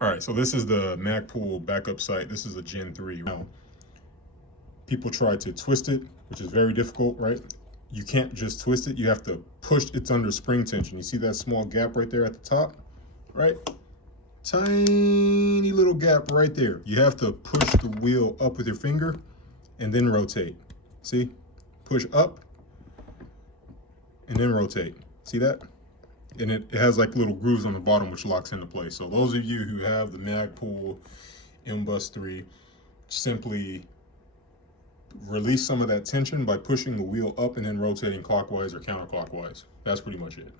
All right, so this is the Magpul backup sight. This is a Gen 3. Now, people try to twist it, which is very difficult, right? You can't just twist it. You have to push. It's under spring tension. You see that small gap right there at the top, right? Tiny little gap right there. You have to push the wheel up with your finger and then rotate. See? Push up and then rotate. See that? And it has like little grooves on the bottom which locks into place. So those of you who have the Magpul MBUS 3, simply release some of that tension by pushing the wheel up and then rotating clockwise or counterclockwise. That's pretty much it.